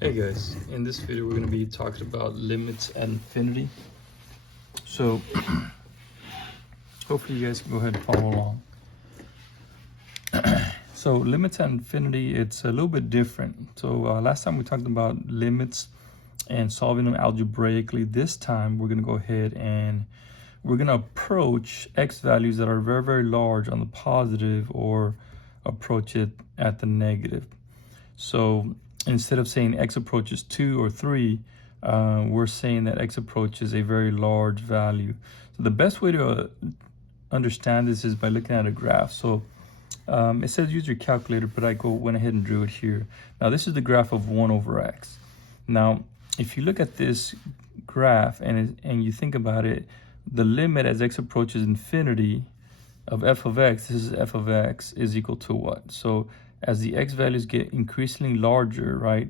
Hey guys, in this video we're going to be talking about limits at infinity. So hopefully you guys can go ahead and follow along. So limits at infinity, it's a little bit different. So last time we talked about limits and solving them algebraically. This time we're going to go ahead and we're going to approach x values that are very, very large on the positive or approach it at the negative. So instead of saying x approaches 2 or 3, we're saying that x approaches a very large value. So the best way to understand this is by looking at a graph. So it says use your calculator, but I went ahead and drew it here. Now this is the graph of 1 over x. Now if you look at this graph and you think about it, the limit as x approaches infinity of f of x, this is f of x, is equal to what? So as the x values get increasingly larger, right,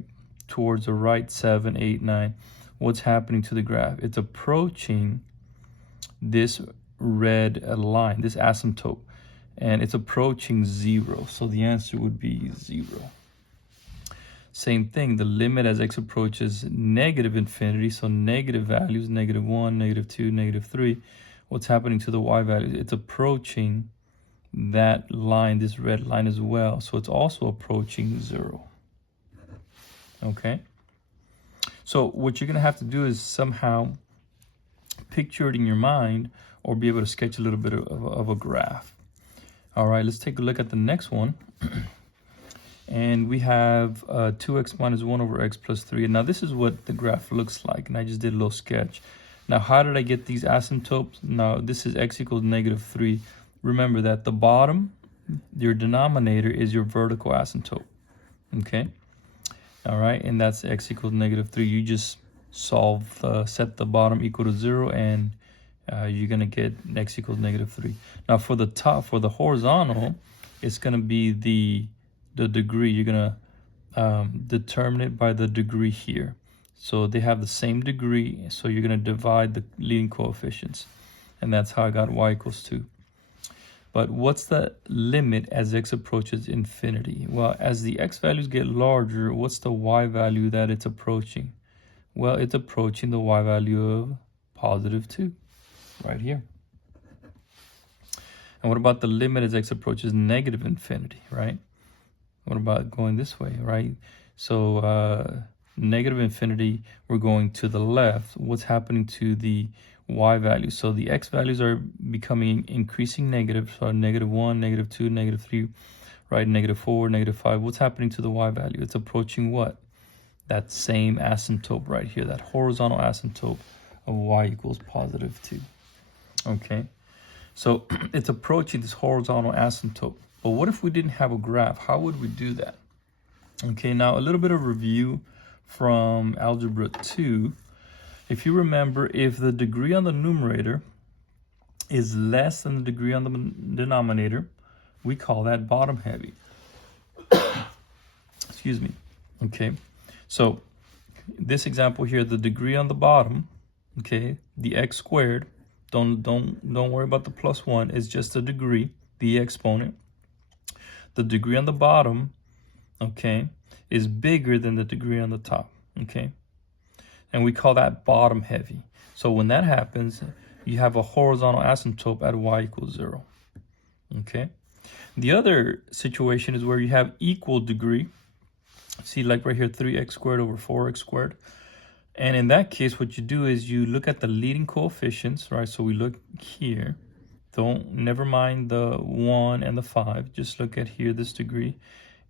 towards the right, 7, 8, 9, what's happening to the graph? It's approaching this red line, this asymptote, and it's approaching 0. So the answer would be 0. Same thing, the limit as x approaches negative infinity, so negative values, negative 1, negative 2, negative 3, what's happening to the y value? It's approaching that line, this red line as well. So it's also approaching 0. Okay? So what you're going to have to do is somehow picture it in your mind or be able to sketch a little bit of a graph. All right, let's take a look at the next one. And we have 2x minus 1 over x plus 3. And now this is what the graph looks like. And I just did a little sketch. Now, how did I get these asymptotes? Now, this is x equals negative 3. Remember that the bottom, your denominator, is your vertical asymptote. Okay? All right, and that's x equals negative 3. You just solve, set the bottom equal to 0, and you're going to get x equals negative 3. Now, for the top, for the horizontal, it's going to be the degree. You're going to determine it by the degree here. So they have the same degree, so you're going to divide the leading coefficients. And that's how I got y equals 2. But what's the limit as x approaches infinity? Well, as the x values get larger, what's the y value that it's approaching? Well, it's approaching the y value of positive 2, right here. And what about the limit as x approaches negative infinity, right? What about going this way, right? So negative infinity, we're going to the left. What's happening to the y values? So the x values are becoming increasing negative. So negative 1, negative 2, negative 3, right? Negative 4, negative 5. What's happening to the y value? It's approaching what? That same asymptote right here, that horizontal asymptote of y equals positive 2. Okay, so it's approaching this horizontal asymptote. But what if we didn't have a graph? How would we do that? Okay, now a little bit of review from Algebra 2. If you remember, if the degree on the numerator is less than the degree on the denominator, we call that bottom heavy. Excuse me. Okay, so this example here, the degree on the bottom, okay, the x squared, don't worry about the plus 1, it's just a degree, the exponent. The degree on the bottom, okay, is bigger than the degree on the top, okay? And we call that bottom heavy. So when that happens, you have a horizontal asymptote at y equals 0, okay? The other situation is where you have equal degree. See, like right here, 3x squared over 4x squared. And in that case, what you do is you look at the leading coefficients, right? So we look here. Never mind the 1 and the 5. Just look at here, this degree.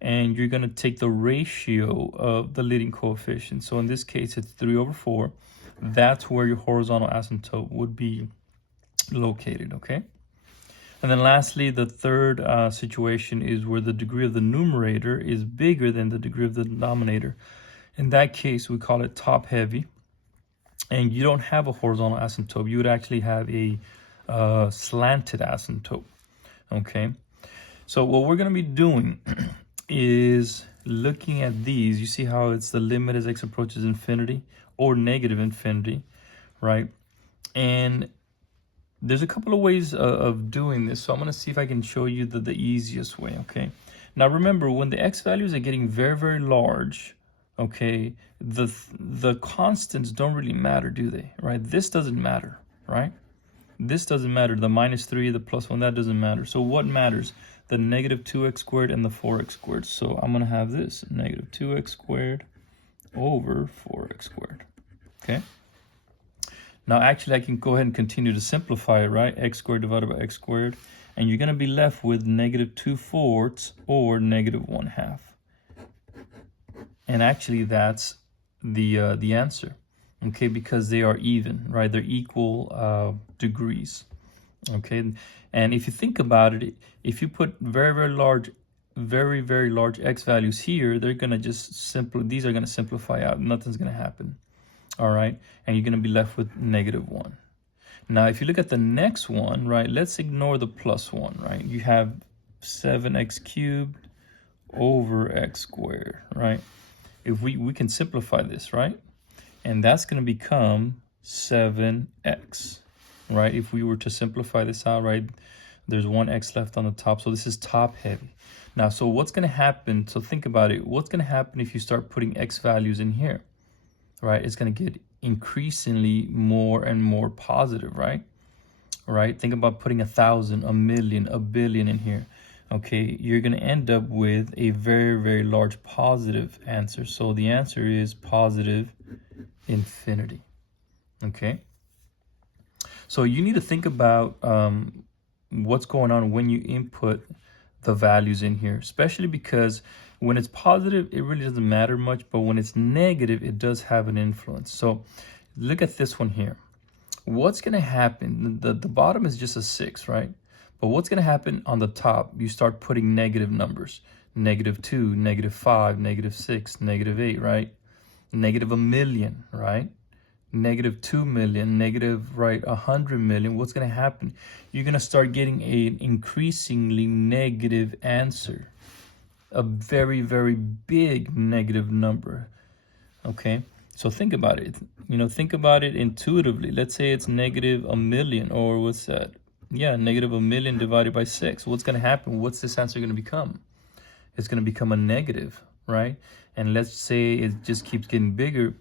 And you're going to take the ratio of the leading coefficient. So in this case, it's 3 over 4. That's where your horizontal asymptote would be located, okay? And then lastly, the third situation is where the degree of the numerator is bigger than the degree of the denominator. In that case, we call it top heavy. And you don't have a horizontal asymptote. You would actually have a slanted asymptote, okay? So what we're going to be doing is looking at these. You see how it's the limit as x approaches infinity or negative infinity, right? And there's a couple of ways of doing this. So I'm going to see if I can show you the easiest way, okay? Now remember, when the x values are getting very, very large, okay, the constants don't really matter, do they? Right? This doesn't matter, right? This doesn't matter. The -3, the +1, that doesn't matter. So what matters? The -2x squared and the 4x squared. So I'm going to have this -2x squared over 4x squared. Okay. Now, actually, I can go ahead and continue to simplify it, right? X squared divided by x squared. And you're going to be left with -2/4 or -1/2. And actually, that's the answer. Okay, because they are even, right? They're equal degrees. Okay, and if you think about it, if you put very large x values here, they're gonna just these are gonna simplify out. Nothing's gonna happen. All right, and you're gonna be left with -1. Now, if you look at the next one, right? Let's ignore the +1, right? You have 7x cubed over x squared, right? If we can simplify this, right? And that's going to become 7x, right? If we were to simplify this out, right, there's one x left on the top. So this is top heavy. Now, so what's going to happen? So think about it. What's going to happen if you start putting x values in here, right? It's going to get increasingly more and more positive, right? Right? Think about putting 1,000, 1,000,000, 1,000,000,000 in here. Okay, you're going to end up with a very large positive answer. So the answer is positive infinity. Okay, so you need to think about what's going on when you input the values in here, especially because when it's positive, it really doesn't matter much, but when it's negative, it does have an influence. So look at this one here. What's going to happen? The bottom is just a 6, right? But what's going to happen on the top? You start putting negative numbers. -2, -5, -6, -8, right? -1,000,000, right? -2 million, right, 100 million. What's going to happen? You're going to start getting an increasingly negative answer. A very big negative number. Okay? So think about it. Think about it intuitively. Let's say it's -1,000,000, or what's that? Yeah, -1,000,000 divided by 6. What's going to happen? What's this answer going to become? It's going to become a negative, right? And let's say it just keeps getting bigger.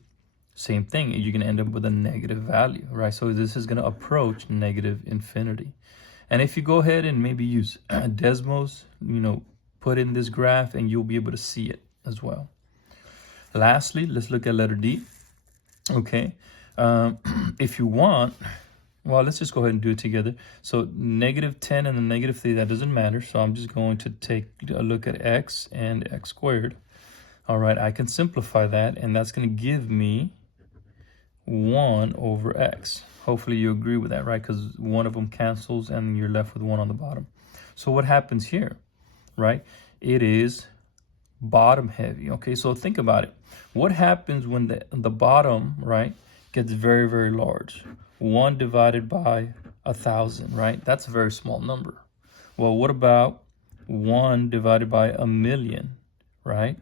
Same thing. You're going to end up with a negative value, right? So this is going to approach negative infinity. And if you go ahead and maybe use Desmos, put in this graph and you'll be able to see it as well. Lastly, let's look at letter D. Okay. If you want, well, let's just go ahead and do it together. So -10 and the -3, that doesn't matter. So I'm just going to take a look at x and x squared. All right, I can simplify that, and that's going to give me 1 over x. Hopefully you agree with that, right? Because one of them cancels and you're left with 1 on the bottom. So what happens here, right? It is bottom heavy. Okay, so think about it. What happens when the bottom, right, gets very large? 1 divided by 1,000, right? That's a very small number. Well, what about 1 divided by 1,000,000, right?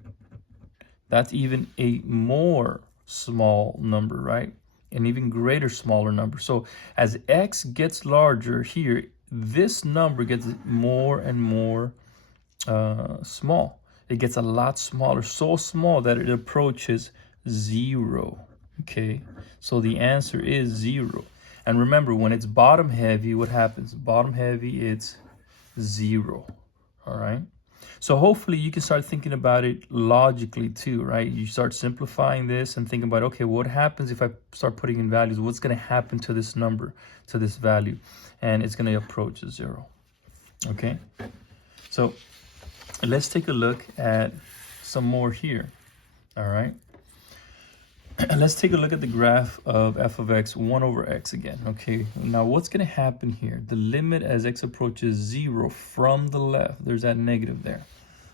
That's even a more small number, right? An even greater smaller number. So as x gets larger here, this number gets more and more small. It gets a lot smaller, so small that it approaches 0. Okay, so the answer is 0. And remember, when it's bottom heavy, what happens? Bottom heavy, it's 0. All right. So hopefully you can start thinking about it logically too, right? You start simplifying this and think about, okay, what happens if I start putting in values? What's going to happen to this number, to this value? And it's going to approach 0. Okay. So let's take a look at some more here. All right. Let's take a look at the graph of f of x, 1 over x again. Okay, now what's going to happen here? The limit as x approaches 0 from the left, there's that negative there.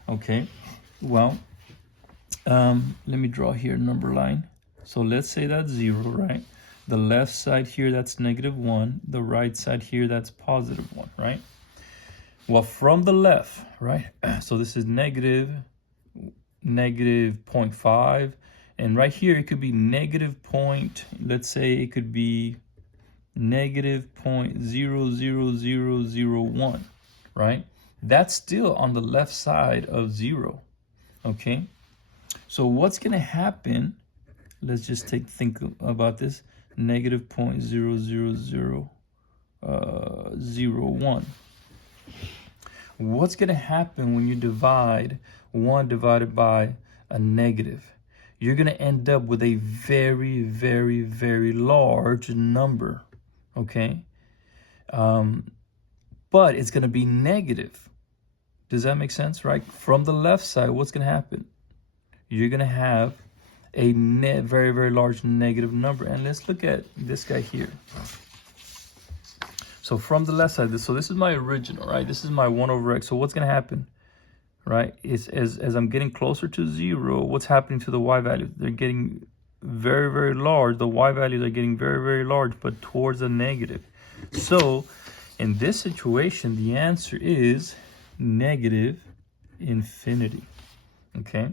Okay, well, let me draw here a number line. So let's say that's 0, right? The left side here, that's -1. The right side here, that's +1, right? Well, from the left, right? So this is negative 0.5. And right here, it could be let's say it could be -0.00001, right? That's still on the left side of 0, okay? So what's going to happen? Let's just think about this. Negative 0.00001. What's going to happen when you divide 1 divided by a negative? You're going to end up with a very, very, very large number, okay? But it's going to be negative. Does that make sense, right? From the left side, what's going to happen? You're going to have a very, very large negative number. And let's look at this guy here. So from the left side, so this is my original, right? This is my 1 over x. So what's going to happen, right? Is as I'm getting closer to 0, what's happening to the y values? They're getting very, very large. The y values are getting very, very large, but towards a negative. So in this situation, the answer is negative infinity, okay?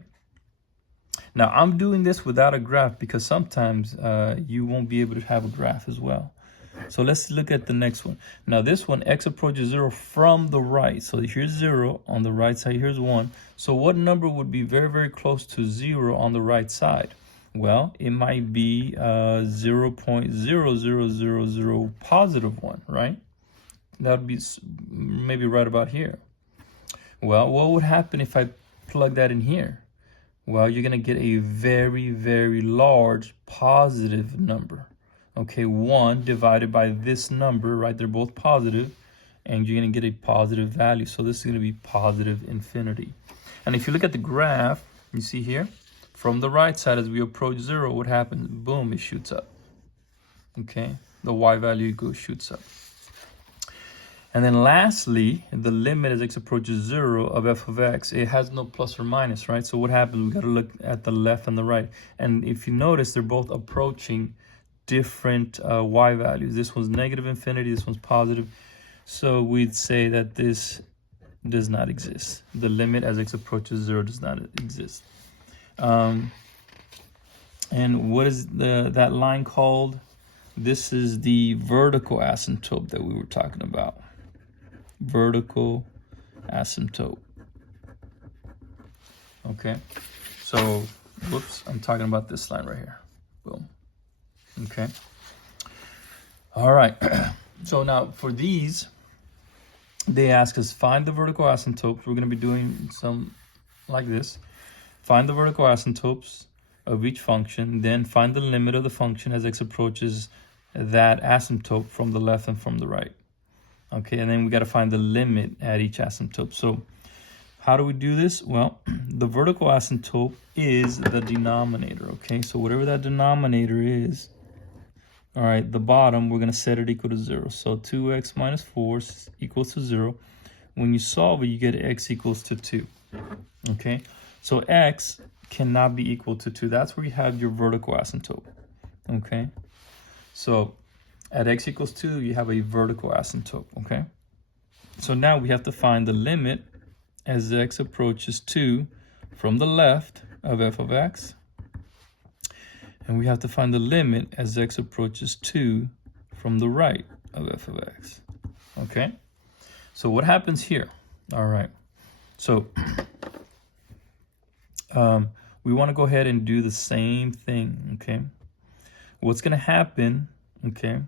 Now, I'm doing this without a graph because sometimes you won't be able to have a graph as well. So let's look at the next one. Now, this one, x approaches 0 from the right. So here's 0 on the right side. Here's 1. So what number would be very, very close to 0 on the right side? Well, it might be 0.0000 positive 1, right? That would be maybe right about here. Well, what would happen if I plug that in here? Well, you're going to get a very, very large positive number. Okay, 1 divided by this number, right? They're both positive, and you're going to get a positive value. So this is going to be positive infinity. And if you look at the graph, you see here, from the right side, as we approach 0, what happens? Boom, it shoots up. Okay, the y value shoots up. And then lastly, the limit as x approaches 0 of f of x, it has no plus or minus, right? So what happens? We got to look at the left and the right. And if you notice, they're both approaching different y values. This one's negative infinity, this one's positive. So we'd say that this does not exist. The limit as x approaches 0 does not exist. And what is that line called? This is the vertical asymptote that we were talking about. Vertical asymptote. Okay, so whoops, I'm talking about this line right here. Boom. Okay, all right. So now for these, they ask us find the vertical asymptotes. We're going to be doing some like this. Find the vertical asymptotes of each function, then find the limit of the function as x approaches that asymptote from the left and from the right. Okay, and then we got to find the limit at each asymptote. So how do we do this? Well, the vertical asymptote is the denominator, okay? So whatever that denominator is, all right, the bottom, we're going to set it equal to 0. So 2x minus 4 equals to 0. When you solve it, you get x equals to 2, okay? So x cannot be equal to 2. That's where you have your vertical asymptote, okay? So at x equals 2, you have a vertical asymptote, okay? So now we have to find the limit as x approaches 2 from the left of f of x. And we have to find the limit as x approaches 2 from the right of f of x, okay? So what happens here? All right, so we want to go ahead and do the same thing, okay? What's going to happen, okay?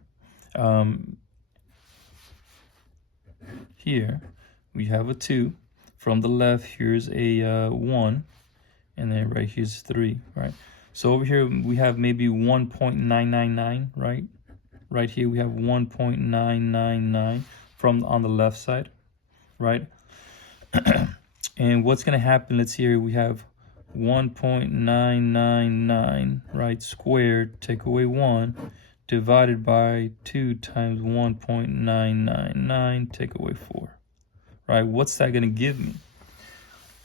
Here we have a 2. From the left, here's a 1. And then right here's 3, right? So over here we have maybe 1.999, right? Right here we have 1.999 from on the left side, right? And what's going to happen, let's see here, we have 1.999, right, squared, take away 1, divided by 2 times 1.999, take away 4, right? What's that going to give me?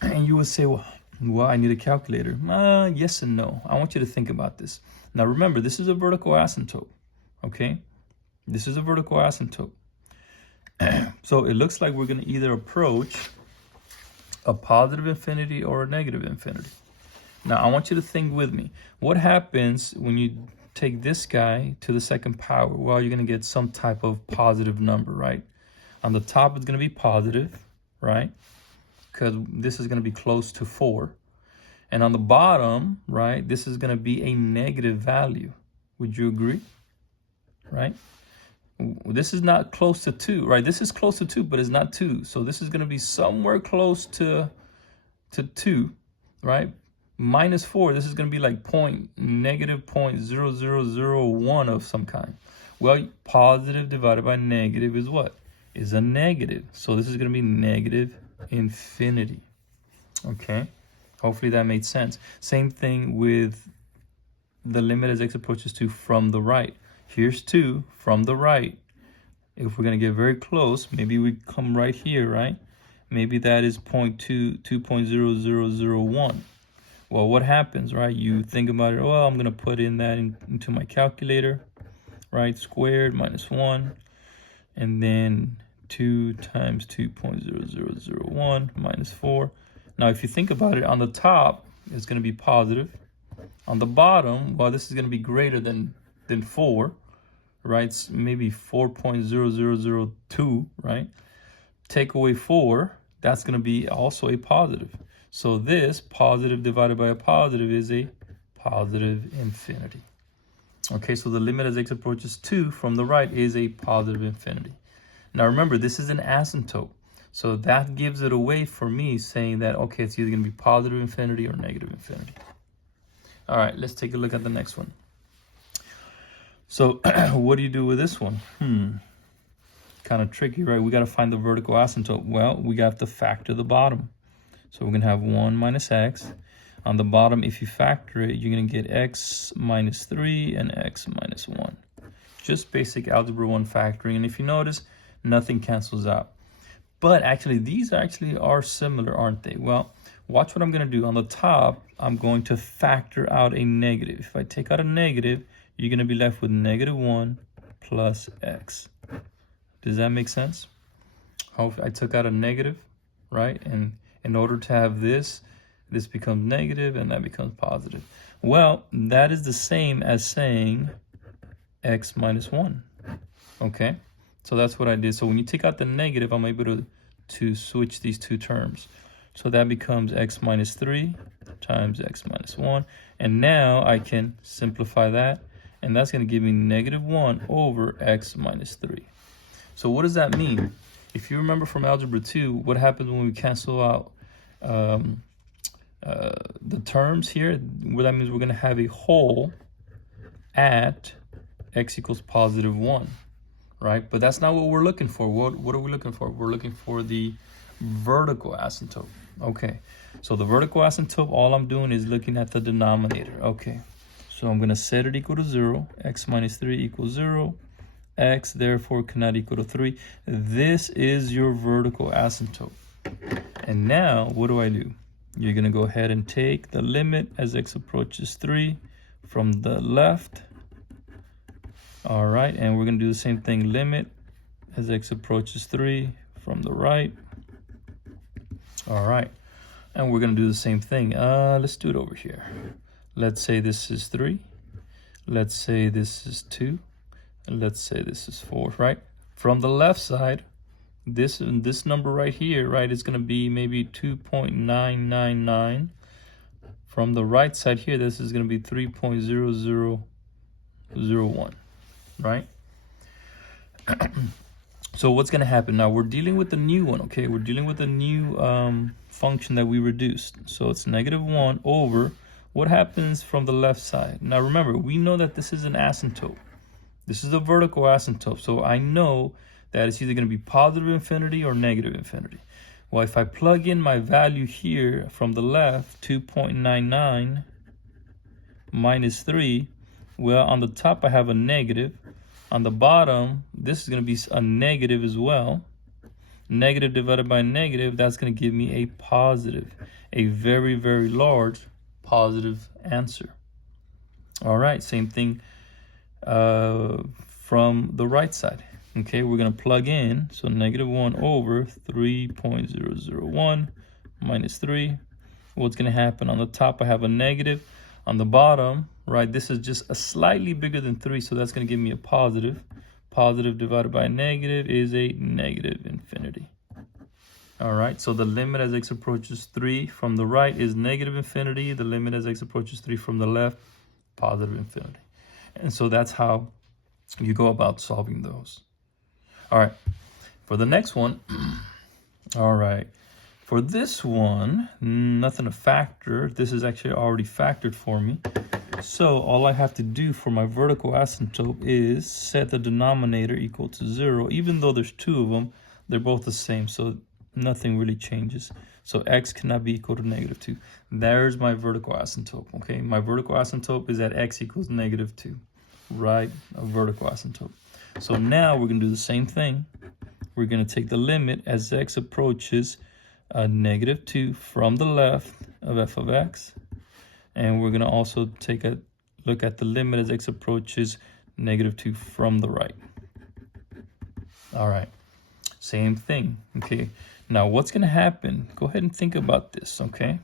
And you would say, well, I need a calculator. Yes and no. I want you to think about this. Now, remember, this is a vertical asymptote, okay? This is a vertical asymptote. So it looks like we're going to either approach a positive infinity or a negative infinity. Now, I want you to think with me. What happens when you take this guy to the second power? Well, you're going to get some type of positive number, right? On the top, it's going to be positive, right? Because this is going to be close to 4. And on the bottom, right, this is going to be a negative value. Would you agree? Right? This is not close to 2, right? This is close to 2, but it's not 2. So this is going to be somewhere close to 2, right? Minus 4, this is going to be like negative 0.0001 of some kind. Well, positive divided by negative is what? Is a negative. So this is going to be negative infinity. Okay? Hopefully that made sense. Same thing with the limit as x approaches 2 from the right. Here's 2 from the right. If we're going to get very close, maybe we come right here, right? Maybe that is 2.0001. Well, what happens, right? You think about it, well, I'm going to put in that into my calculator, right? Squared minus 1. And then 2 times 2.0001 minus 4. Now, if you think about it, on the top, it's going to be positive. On the bottom, well, this is going to be greater than 4, right? It's maybe 4.0002, right? Take away 4, that's going to be also a positive. So this positive divided by a positive is a positive infinity. Okay, so the limit as x approaches 2 from the right is a positive infinity. Now remember, this is an asymptote. So that gives it away for me saying that, okay, it's either going to be positive infinity or negative infinity. All right, let's take a look at the next one. So what do you do with this one? Kind of tricky, right? We got to find the vertical asymptote. Well, we got to factor the bottom. So we're going to have 1 minus x. On the bottom, if you factor it, you're going to get x minus 3 and x minus 1. Just basic algebra 1 factoring. And if you notice, nothing cancels out. But actually, these actually are similar, aren't they? Well, watch what I'm going to do. On the top, I'm going to factor out a negative. If I take out a negative, you're going to be left with negative 1 plus x. Does that make sense? I took out a negative, right? And in order to have this becomes negative and that becomes positive. Well, that is the same as saying x minus 1. Okay? So that's what I did. So when you take out the negative, I'm able to switch these two terms. So that becomes x minus 3 times x minus 1. And now I can simplify that. And that's going to give me negative 1 over x minus 3. So what does that mean? If you remember from Algebra 2, what happens when we cancel out the terms here? Well, that means we're going to have a whole at x equals positive 1, right? But that's not what we're looking for. What are we looking for? We're looking for the vertical asymptote. Okay, so the vertical asymptote, all I'm doing is looking at the denominator. Okay, so I'm going to set it equal to 0. X minus 3 equals 0. X therefore cannot equal to 3. This is your vertical asymptote. And now what do? You're going to go ahead and take the limit as x approaches 3 from the left. All right, and we're going to do the same thing, limit as x approaches 3 from the right. All right, and we're going to do the same thing. Let's do it over here. Let's say this is 3. Let's say this is 2. And let's say this is 4, right? From the left side, this number right here, right, is going to be maybe 2.999. From the right side here, this is going to be 3.0001, right? So what's going to happen now? We're dealing with the new one, okay? We're dealing with the new function that we reduced. So it's negative 1 over what happens from the left side. Now remember, we know that this is an asymptote. This is a vertical asymptote, so I know that it's either going to be positive infinity or negative infinity. Well, if I plug in my value here from the left, 2.99 minus 3, well, on the top I have a negative. On the bottom, this is going to be a negative as well. Negative divided by negative, that's going to give me a positive, a very, very large positive answer. All right, same thing from the right side. Okay, we're going to plug in, so negative 1 over 3.001 minus 3. What's going to happen? On the top, I have a negative. On the bottom, right, this is just a slightly bigger than 3, so that's going to give me a positive. Positive divided by negative is a negative infinity. All right, so the limit as x approaches 3 from the right is negative infinity. The limit as x approaches 3 from the left, positive infinity. And so that's how you go about solving those. All right, for the next one, all right, for this one, nothing to factor. This is actually already factored for me. So all I have to do for my vertical asymptote is set the denominator equal to 0. Even though there's two of them, they're both the same, so nothing really changes. So x cannot be equal to -2. There's my vertical asymptote, okay? My vertical asymptote is at x equals -2, right? A vertical asymptote. So now we're going to do the same thing. We're going to take the limit as x approaches -2 from the left of f of x. And we're going to also take a look at the limit as x approaches -2 from the right. All right, same thing, okay? Now, what's going to happen? Go ahead and think about this, okay?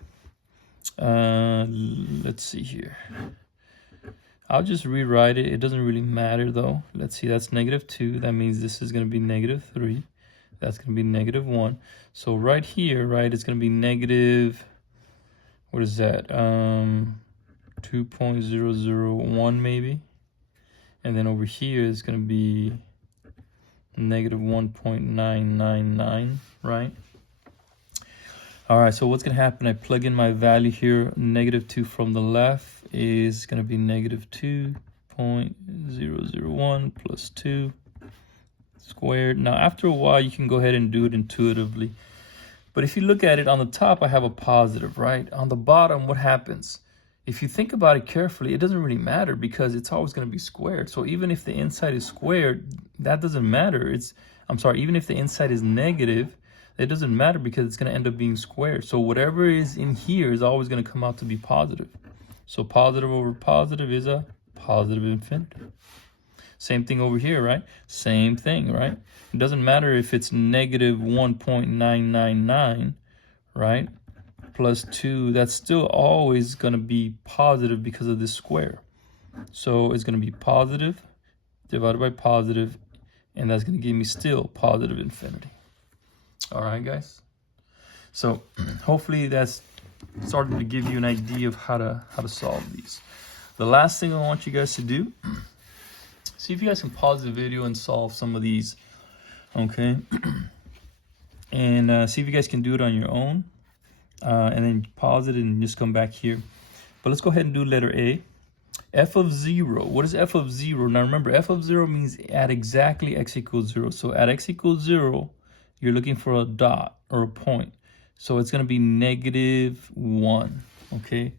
Let's see here. I'll just rewrite it. It doesn't really matter, though. Let's see, that's -2. That means this is going to be -3. That's going to be -1. So right here, right, it's going to be negative, what is that? 2.001 maybe. And then over here is going to be -1.999, right? All right, so what's going to happen? I plug in my value here. -2 from the left is going to be -2.001 plus 2 squared. Now, after a while, you can go ahead and do it intuitively. But if you look at it on the top, I have a positive, right? On the bottom, what happens? If you think about it carefully, it doesn't really matter because it's always going to be squared. So even if the inside is squared, that doesn't matter. Even if the inside is negative, it doesn't matter because it's going to end up being squared. So whatever is in here is always going to come out to be positive. So positive over positive is a positive infinity. Same thing over here, right? Same thing, right? It doesn't matter if it's -1.999, right? Plus 2, that's still always going to be positive because of this square. So it's going to be positive divided by positive, and that's going to give me still positive infinity. All right, guys. So hopefully that's starting to give you an idea of how to solve these. The last thing I want you guys to do, see if you guys can pause the video and solve some of these, okay? And see if you guys can do it on your own. And then pause it and just come back here. But let's go ahead and do letter A. F of 0. What is f of 0? Now remember, f of 0 means at exactly x equals 0. So at x equals 0, you're looking for a dot or a point. So it's going to be -1, okay?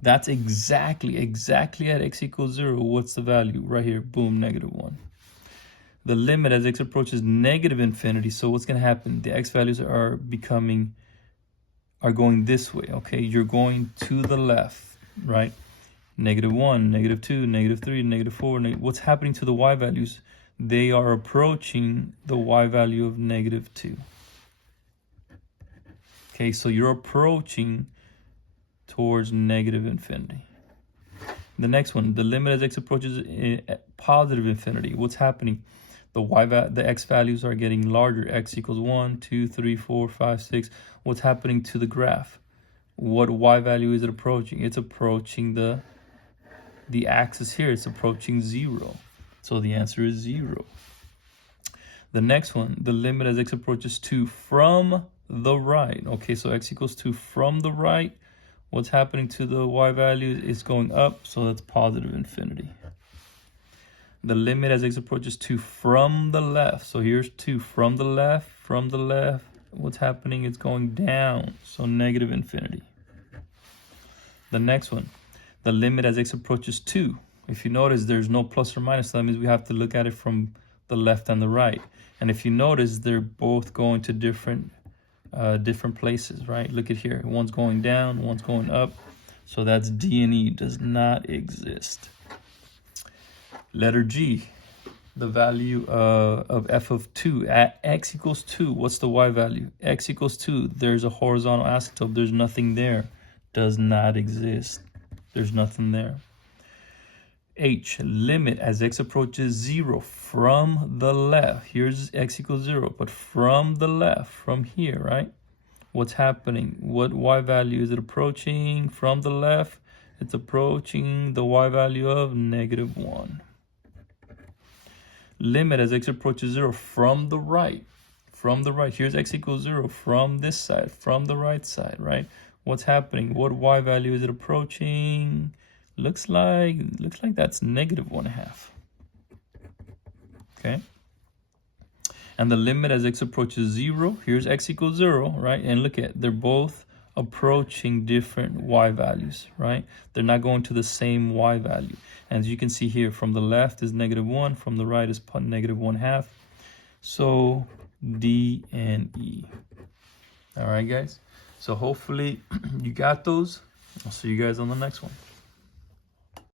That's exactly at x equals 0. What's the value? Right here, boom, -1. The limit as x approaches negative infinity. So what's going to happen? The x values are going this way, okay? You're going to the left, right? -1, -2, -3, -4. What's happening to the y values? They are approaching the y value of -2. Okay, so you're approaching towards negative infinity. The next one, the limit as x approaches positive infinity. What's happening? The x values are getting larger. X equals 1, 2, 3, 4, 5, 6. What's happening to the graph? What y value is it approaching? It's approaching the axis here. It's approaching 0. So the answer is 0. The next one, the limit as x approaches 2 from the right. Okay, so x equals 2 from the right. What's happening to the y value? It's going up, so that's positive infinity. The limit as x approaches 2 from the left. So here's 2 from the left, What's happening? It's going down, so negative infinity. The next one, the limit as x approaches 2. If you notice, there's no plus or minus. So that means we have to look at it from the left and the right. And if you notice, they're both going to different places, right? Look at here. One's going down, one's going up. So that's D and E, does not exist. Letter G, the value of f of 2 at x equals 2. What's the y value? X equals 2. There's a horizontal asymptote. There's nothing there. Does not exist. There's nothing there. H, limit as x approaches 0 from the left. Here's x equals 0, but from the left, from here, right? What's happening? What y value is it approaching? From the left, it's approaching the y value of -1. Limit as x approaches 0 from the right. From the right, here's x equals 0 from this side, from the right side, right? What's happening? What y value is it approaching? Looks like that's -1/2. Okay. And the limit as x approaches 0, here's x equals 0, right? And look at, they're both approaching different y values, right? They're not going to the same y value. And as you can see here, from the left is -1, from the right is -1/2. So D and E. All right, guys. So hopefully you got those. I'll see you guys on the next one.